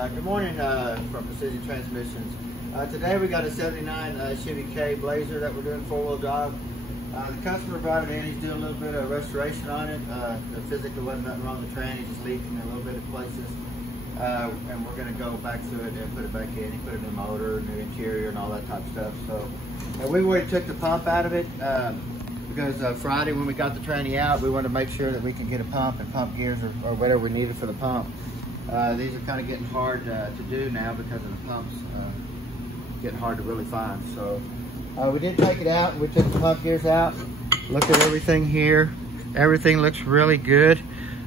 Good morning from Precision Transmissions. Today we got a 79 Chevy K Blazer that we're doing 4-wheel drive. The customer brought it in, he's doing a little bit of restoration on it. There physically wasn't nothing wrong with the tranny, just leaking a little bit of places. And we're going to go back to it and put it back in. He put a new motor, new interior and all that type of stuff. So we already took the pump out of it because Friday when we got the tranny out, we wanted to make sure that we could get a pump and pump gears or whatever we needed for the pump. These are kind of getting hard to do now because of the pumps getting hard to really find. So we did take it out. We took the pump gears out. Look at everything here. Everything looks really good.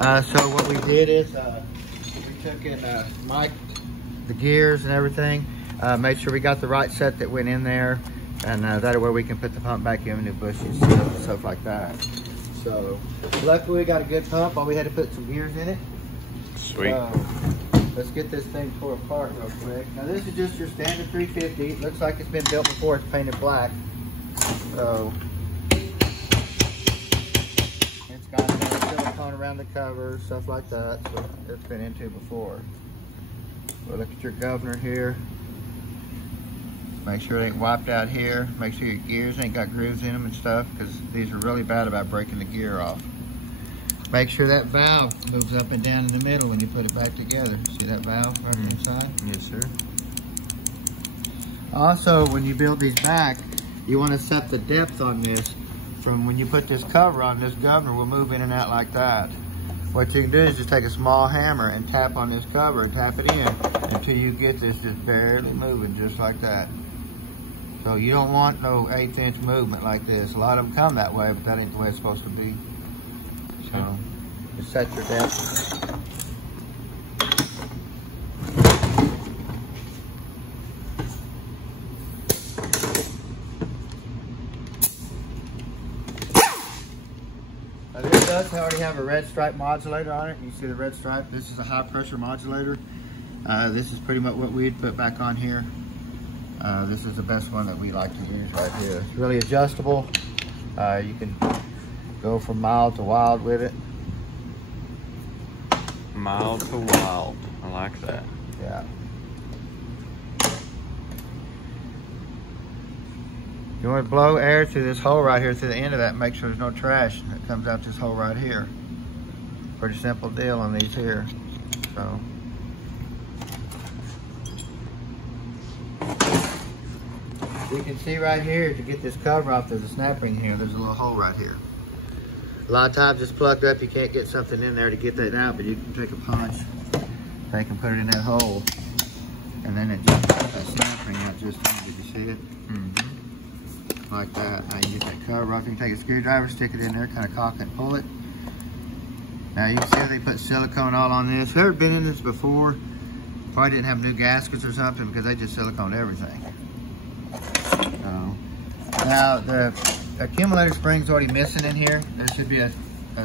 So what we did is we took and mic'd the gears and everything. Made sure we got the right set that went in there, and that way we can put the pump back in, new bushes, stuff like that. So luckily we got a good pump. All we had to put some gears in it. Sweet. Let's get this thing tore apart real quick. Now this is just your standard 350. It looks like it's been built before. It's painted black. So it's got silicone around the cover, stuff like that. So it's been into before. We'll look at your governor here. Make sure it ain't wiped out here. Make sure your gears ain't got grooves in them and stuff, because these are really bad about breaking the gear off. Make sure that valve moves up and down in the middle when you put it back together. See that valve right inside? Yes, sir. Also, when you build these back, you want to set the depth on this from when you put this cover on. This governor will move in and out like that. What you can do is just take a small hammer and tap on this cover and tap it in until you get this just barely moving, just like that. So you don't want no 1/8 inch movement like this. A lot of them come that way, but that ain't the way it's supposed to be. So just set your depth. This does already have a red stripe modulator on it. You see the red stripe? This is a high pressure modulator. This is pretty much what we'd put back on here. This is the best one that we like to use right here. It's really adjustable. You can go from mild to wild with it. Mild to wild. I like that. Yeah. You want to blow air through this hole right here, through the end of that, and make sure there's no trash that comes out this hole right here. Pretty simple deal on these here. So. You can see right here, to get this cover off, there's a snap ring here. There's a little hole right here. A lot of times it's plugged up, you can't get something in there to get that out, but you can take a punch, take and put it in that hole, and then it just puts that snap ring out just fine. Did you see it? Like that. Now you get that cover off. You can take a screwdriver, stick it in there, kind of cock it and pull it. Now you can see they put silicone all on this. Whoever been in this before probably didn't have new gaskets or something, because they just silicone everything. Now the accumulator spring's already missing in here. There should be a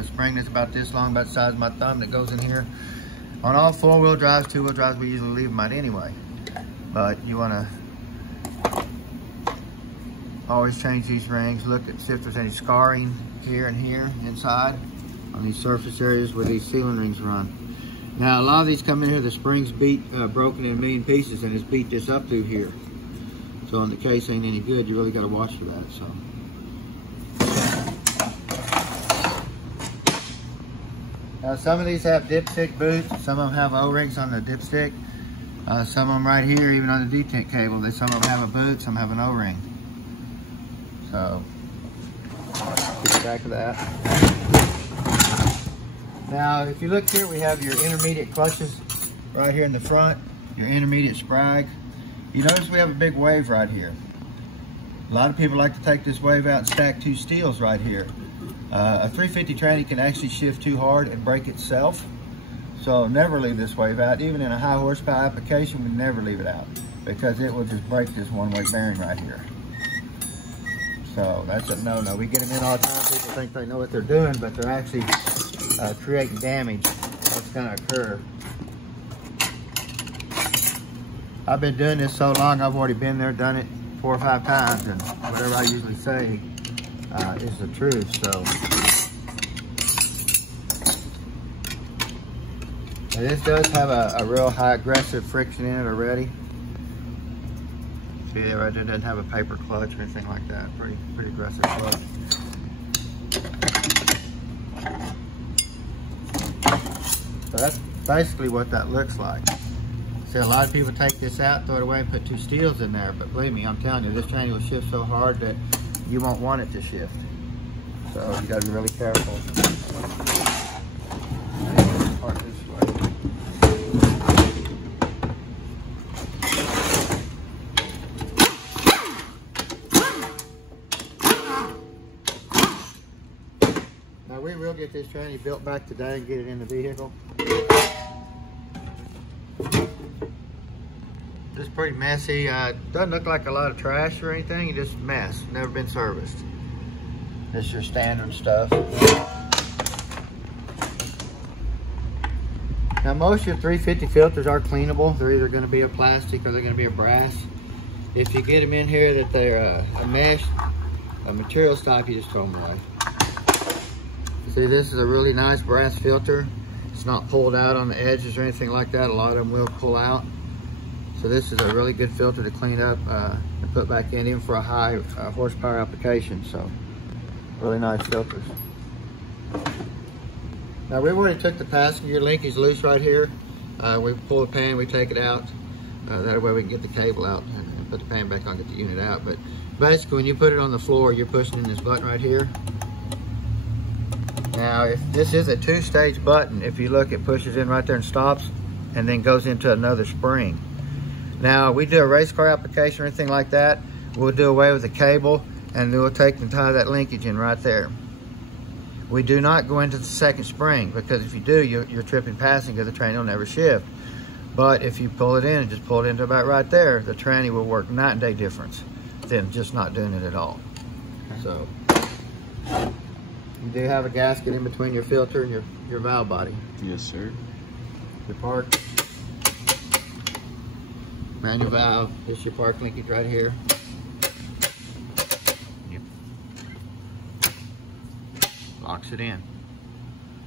spring that's about this long, about the size of my thumb, that goes in here. On all 4-wheel drives, 2-wheel drives, we usually leave them out anyway. But you want to always change these rings. Look at see if there's any scarring here and here inside on these surface areas where these sealing rings run. Now a lot of these come in here, the spring's broken in a million pieces, and it's beat this up through here. So in the case ain't any good, you really got to watch for that. So. Now some of these have dipstick boots. Some of them have O-rings on the dipstick. Some of them right here, even on the detent cable, some of them have a boot, some have an O-ring. So, get back to that. Now, if you look here, we have your intermediate clutches right here in the front, your intermediate sprag. You notice we have a big wave right here. A lot of people like to take this wave out and stack 2 steels right here. A 350 tranny can actually shift too hard and break itself. So never leave this wave out. Even in a high horsepower application, we never leave it out, because it will just break this one-way bearing right here. So that's a no-no. We get them in all the time. People think they know what they're doing, but they're actually creating damage that's going to occur. I've been doing this so long, I've already been there, done it 4 or 5 times, and whatever I usually say is the truth. So this does have a real high aggressive friction in it already. See there, right there, doesn't have a paper clutch or anything like that. Pretty aggressive clutch. So that's basically what that looks like. See, a lot of people take this out, throw it away, and put 2 steels in there. But believe me, I'm telling you, this tranny will shift so hard that you won't want it to shift. So you got to be really careful. Part this way. Now we will get this tranny built back today and get it in the vehicle. It's pretty messy. Doesn't look like a lot of trash or anything. It's just mess. Never been serviced. This is your standard stuff. Now most of your 350 filters are cleanable. They're either going to be a plastic or they're going to be a brass. If you get them in here that they're a mesh, a material stop, you just throw them away. See, this is a really nice brass filter. It's not pulled out on the edges or anything like that. A lot of them will pull out. So this is a really good filter to clean up and put back in, even for a high horsepower application. So really nice filters. Now we've already took the passenger linkage loose right here. We pull the pan, we take it out. That way we can get the cable out and put the pan back on, get the unit out. But basically when you put it on the floor, you're pushing in this button right here. Now if this is a 2-stage button, if you look, it pushes in right there and stops and then goes into another spring. Now, we do a race car application or anything like that, we'll do away with the cable and we'll take and tie that linkage in right there. We do not go into the second spring, because if you do, you're tripping passenger, the tranny will never shift. But if you pull it in and just pull it into about right there, the tranny will work night and day difference than just not doing it at all. So, you do have a gasket in between your filter and your valve body. Yes, sir. Your park. Manual valve, this is your park linkage right here. Yep. Locks it in.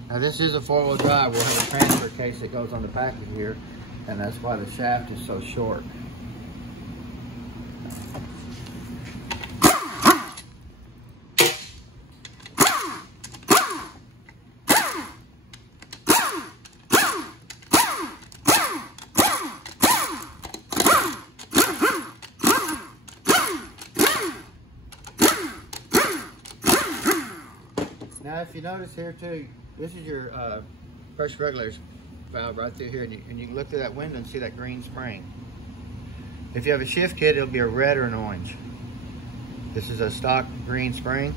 Now this is a 4-wheel drive. We'll have a transfer case that goes on the package here, and that's why the shaft is so short. Now if you notice here too, this is your pressure regulator valve right through here, and you can look through that window and see that green spring. If you have a shift kit, it'll be a red or an orange. This is a stock green spring,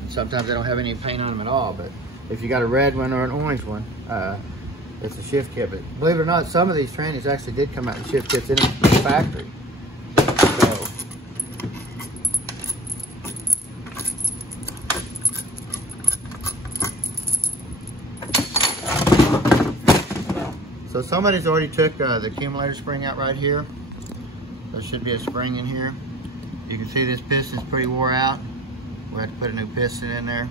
and sometimes they don't have any paint on them at all, but if you got a red one or an orange one, it's a shift kit. But believe it or not, some of these trannies actually did come out with shift kits in the factory. So somebody's already took the accumulator spring out right here. There should be a spring in here. You can see this piston's pretty wore out. We had to put a new piston in there.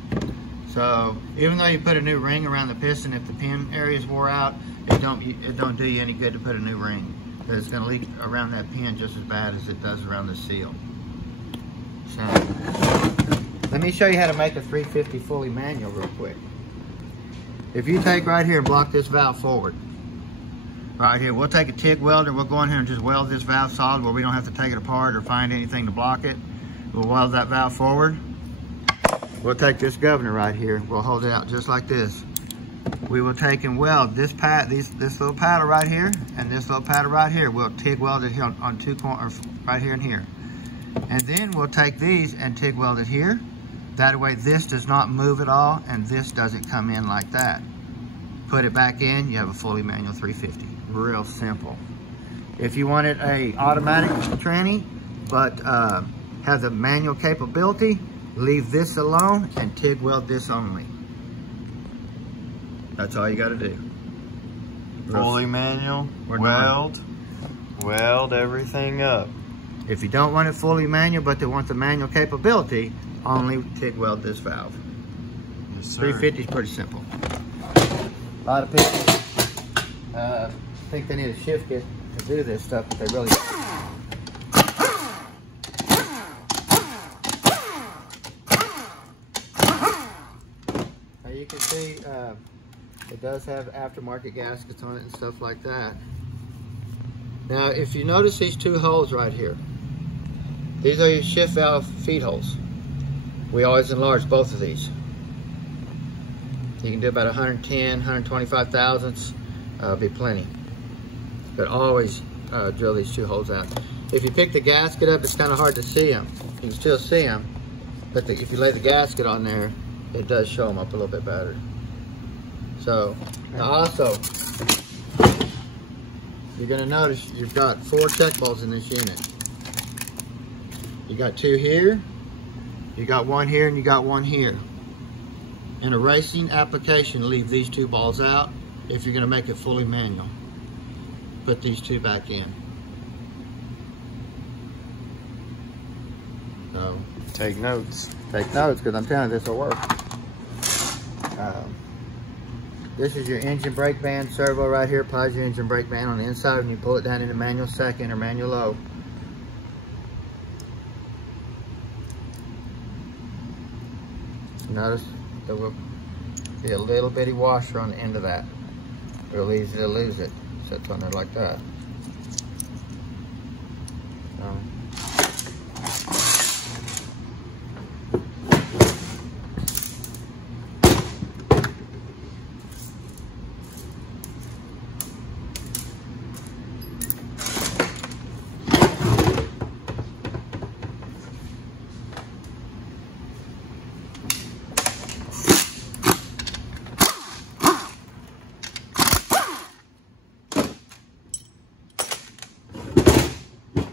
So even though you put a new ring around the piston, if the pin area is wore out, it don't do you any good to put a new ring, because it's going to leak around that pin just as bad as it does around the seal. So let me show you how to make a 350 fully manual real quick. If you take right here and block this valve forward, right here, we'll take a TIG welder, we'll go in here and just weld this valve solid where we don't have to take it apart or find anything to block it. We'll weld that valve forward. We'll take this governor right here, we'll hold it out just like this. We will take and weld this little paddle right here and this little paddle right here. We'll TIG weld it here on 2 corners, right here and here. And then we'll take these and TIG weld it here. That way this does not move at all and this doesn't come in like that. Put it back in, you have a fully manual 350. Real simple. If you wanted a automatic tranny but have the manual capability, leave this alone and TIG weld this only. That's all you got to do. Fully manual, weld everything up. If you don't want it fully manual but they want the manual capability, only TIG weld this valve. Yes, sir. 350 is pretty simple. A lot of people I think they need a shift kit to do this stuff, but they really don't. Now you can see it does have aftermarket gaskets on it and stuff like that. Now if you notice these two holes right here, these are your shift valve feed holes. We always enlarge both of these. You can do about 110, 125 thousandths, be plenty. But always drill these two holes out. If you pick the gasket up, it's kind of hard to see them. You can still see them, but if you lay the gasket on there, it does show them up a little bit better. So, now also, you're gonna notice you've got 4 check balls in this unit. You got 2 here, you got 1 here, and you got 1 here. In a racing application, leave these 2 balls out if you're gonna make it fully manual. Put these 2 back in. So, Take notes. take notes, because I'm telling you this will work. This is your engine brake band servo right here. Applies your engine brake band on the inside when you pull it down into manual second or manual low. Notice there will be a little bitty washer on the end of that. Real easy to lose it. Sits on there like that.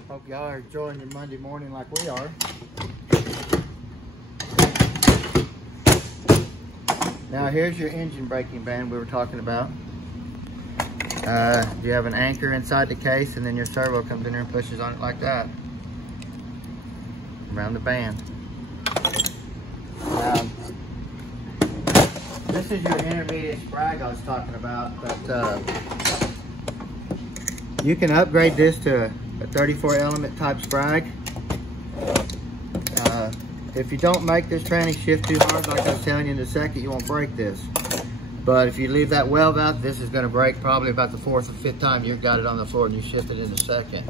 Hope y'all are enjoying your Monday morning like we are. Now here's your engine braking band we were talking about. You have an anchor inside the case, and then your servo comes in there and pushes on it like that. Around the band. This is your intermediate sprag I was talking about, but you can upgrade this to a 34 element type sprag. If you don't make this tranny shift too hard, like I was telling you in a second, you won't break this. But if you leave that valve out, this is going to break probably about the 4th or 5th time you've got it on the floor and you shift it in a second.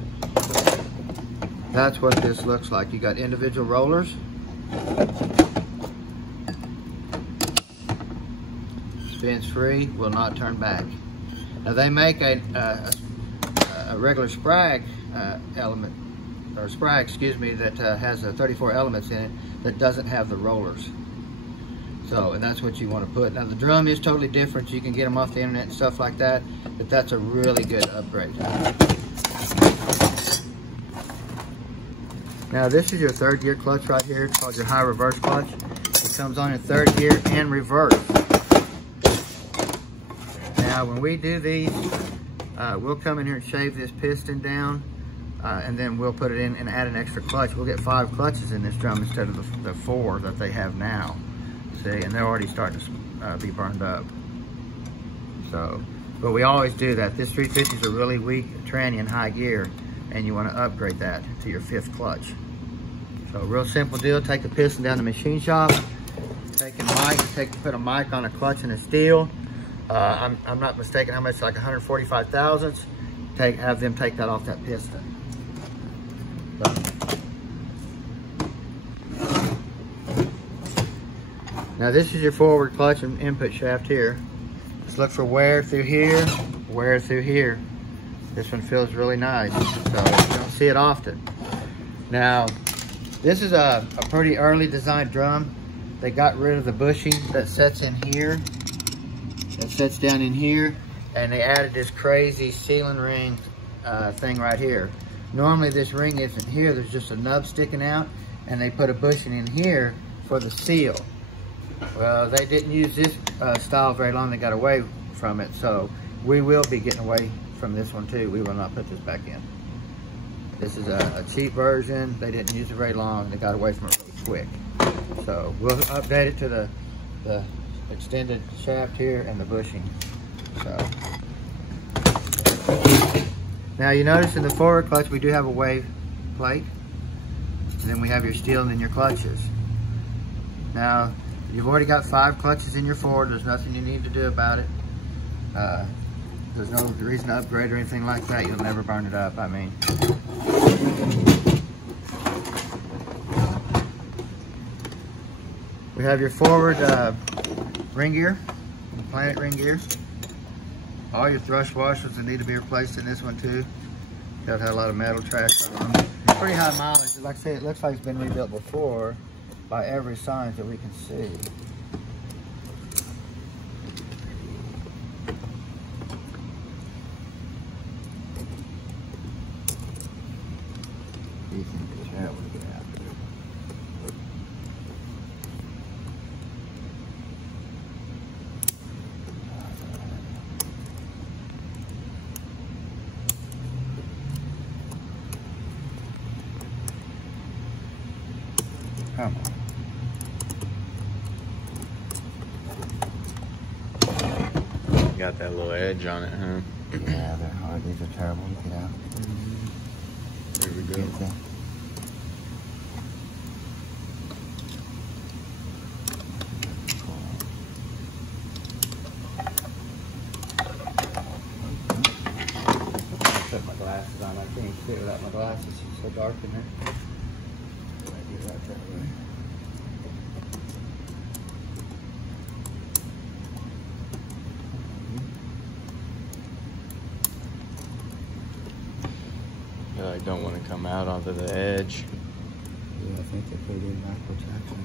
That's what this looks like. You got individual rollers. Spins free, will not turn back. Now they make a regular sprag element, or sprag, excuse me, that has 34 elements in it that doesn't have the rollers. So, and that's what you want to put. Now the drum is totally different. You can get them off the internet and stuff like that, but that's a really good upgrade. Now this is your 3rd gear clutch right here. It's called your high reverse clutch. It comes on in 3rd gear and reverse. Now when we do these, we'll come in here and shave this piston down, and then we'll put it in and add an extra clutch. We'll get 5 clutches in this drum instead of the 4 that they have now. See, and they're already starting to be burned up. So, but we always do that. This 350 is a really weak tranny in high gear, and you want to upgrade that to your 5th clutch. So, real simple deal. Take the piston down to the machine shop. Put a mic on a clutch and a steel. I'm not mistaken how much, like 145 thousandths. Have them take that off that piston. So. Now this is your forward clutch and input shaft here. Just look for wear through here, wear through here. This one feels really nice, so you don't see it often. Now, this is a pretty early designed drum. They got rid of the bushing that sets in here. It sits down in here, and they added this crazy sealing ring thing right here. Normally this ring isn't here, there's just a nub sticking out, and they put a bushing in here for the seal. Well, they didn't use this style very long, they got away from it, so we will be getting away from this one too. We will not put this back in. This is a cheap version, they didn't use it very long, they got away from it really quick. So we'll update it to the extended shaft here and the bushing. So Now you notice in the forward clutch we do have a wave plate. And then we have your steel and then your clutches. Now, you've already got 5 clutches in your forward. There's nothing you need to do about it. There's no reason to upgrade or anything like that. You'll never burn it up, I mean. We have your forward ring gear, Planet ring gear. All your thrust washers that need to be replaced in this one too. Got had a lot of metal tracks on them. Pretty high mileage. Like I say, it looks like it's been rebuilt before by every sign that we can see. Come on. Got that little edge on it, huh? Yeah, they're hard. These are terrible to get out. There we go. I put my glasses on. I can't see it without my glasses. It's so dark in there. Right that way. I don't want to come out onto the edge. Yeah, I think they put it in backwards actually.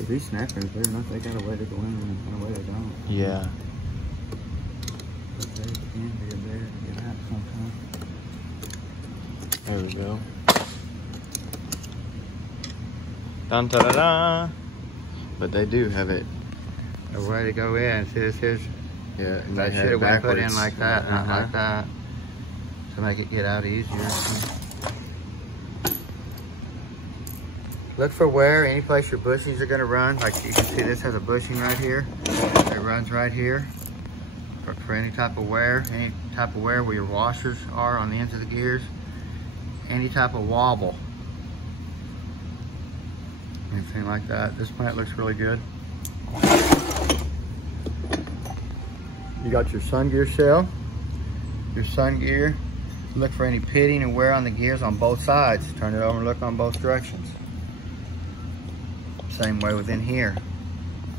If these snappers, they're not, they got a way to go in and a way they don't. Yeah. But they can be a bear to get out sometimes. There we go. Dun da da da. But they do have it. A way to go in. See, this is. Yeah, and That they should have been put in backwards. like that, not like that. To make it get out easier. Look for wear, any place your bushings are gonna run. Like you can see, this has a bushing right here. It runs right here. For any type of wear, where your washers are on the ends of the gears. Any type of wobble. Anything like that. This plant looks really good. You got your sun gear shell, your sun gear. Look for any pitting and wear on the gears on both sides. Turn it over and look on both directions. Same way within here.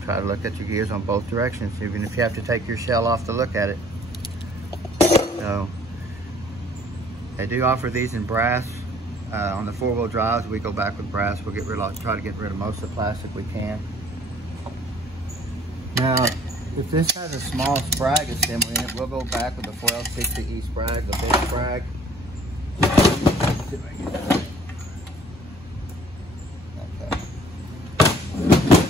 Try to look at your gears on both directions, even if you have to take your shell off to look at it. So, they do offer these in brass. On the 4-wheel drives, we go back with brass. We'll try to get rid of most of the plastic we can. Now, if this has a small sprag assembly in it, we'll go back with the 1260E sprag, the big sprag. Okay.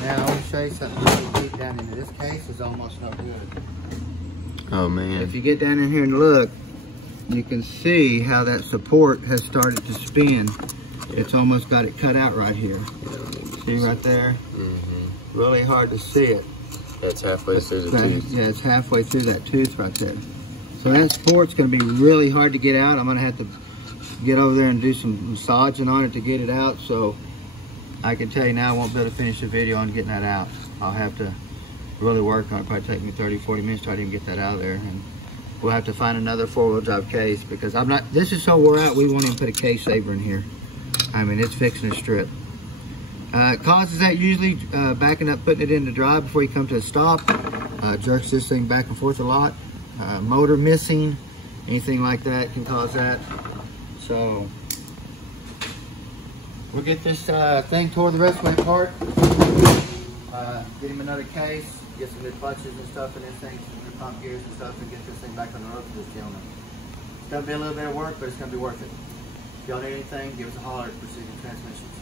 Now, I want to show you something really deep down into this case is almost no good. Oh man. If you get down in here and look, you can see how that support has started to spin. It's almost got it cut out right here. See right there? Mm-hmm. Really hard to see it. That's halfway through the tooth. Yeah, it's halfway through that tooth right there. So that support's going to be really hard to get out. I'm going to have to get over there and do some massaging on it to get it out. So I can tell you now I won't be able to finish the video on getting that out. I'll have to really work on it. Probably take me 30, 40 minutes to try to even get that out of there. And we'll have to find another 4-wheel drive case because this is so wore out we won't even put a case saver in here. I mean, it's fixing to strip. Causes that usually backing up, putting it into drive before you come to a stop. Jerks this thing back and forth a lot. Motor missing, anything like that can cause that. So we'll get this thing toward the rest of the way apart. Get him another case, get some new clutches and stuff in this thing, some new pump gears and stuff, and get this thing back on the road for this gentleman. It's gonna be a little bit of work, but it's gonna be worth it. If y'all need anything, give us a holler at Precision Transmissions.